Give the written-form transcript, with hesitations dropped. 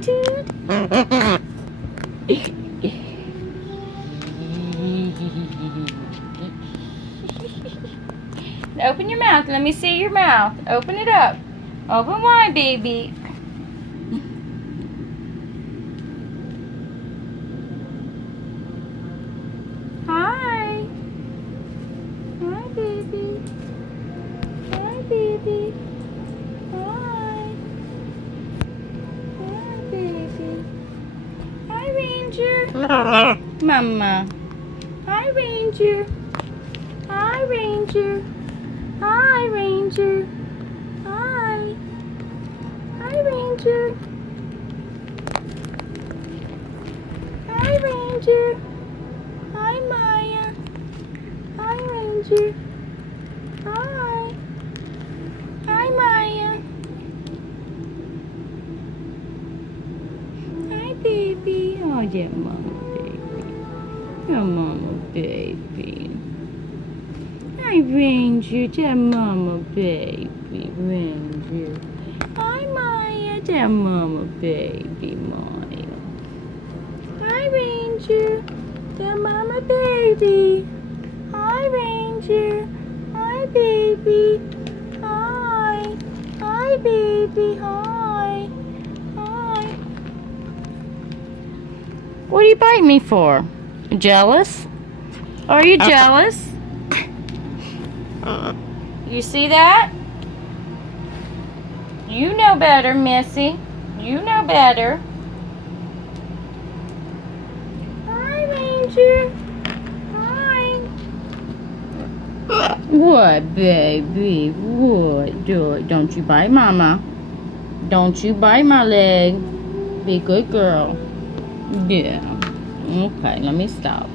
attitude? Open your mouth. Let me see your mouth. Open it up. Open wide, baby. Hi. Hi, baby. Hi, baby. Hi. Hi, baby. Hi, Ranger. Mama. Hi, Ranger. Hi, Ranger. Hi, Ranger. Hi. Hi, Ranger. Hi, Ranger. Hi, Maya. Hi, Ranger. Hi. Hi, Maya. Hi, baby. Oh, yeah, mama, baby. Oh, mama, baby. Hi, Ranger. That mama, baby. Ranger. Hi, Maya. That mama, baby, Maya. Hi, Ranger. That mama, baby. Hi, Ranger. Hi, baby. Hi. Hi, baby. Hi. Hi. What do you bite me for? Jealous? Are you jealous? You see that? You know better, Missy. You know better. Hi, Ranger. Hi. What, baby? What? Don't you bite Mama. Don't you bite my leg. Be a good girl. Yeah. Okay, let me stop.